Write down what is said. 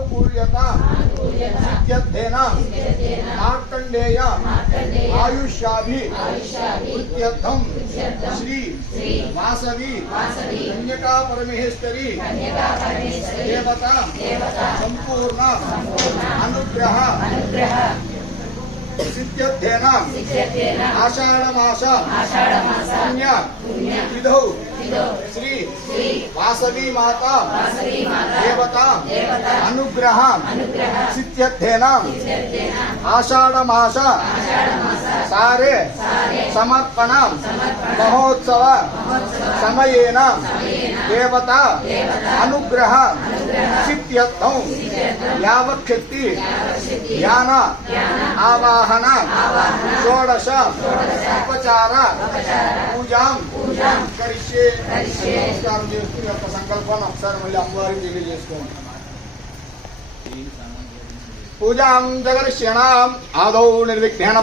आनुकूल्यता सिद्ध्यर्थेन मार्कंडेय आयुष्याभि वृद्ध्यर्थं श्री वासवी कन्यका परमेश्वरी देवता संपूर्ण अनुग्रह सिद्ध्यर्थेन आषाढ़ मास पुण्य विधौ श्री वासवी माता देवता अनुग्रह सिद्ध्यर्थेन आषाढ़ मास सारे समर्पण महोत्सव समयेन देवता अनुग्रह सिद्ध्यर्थं यावच्छक्ति ध्यान आवाहन षोडश उपचार पूजा करिष्ये नमस्कार చేస్తూ యొక్క సంకల్పాన్ని ఒకసారి మళ్ళీ అమ్మవారికి తెలియజేసుకోండి. పూజాం జగరిష్యణాం ఆదౌ నిర్విఘ్నేన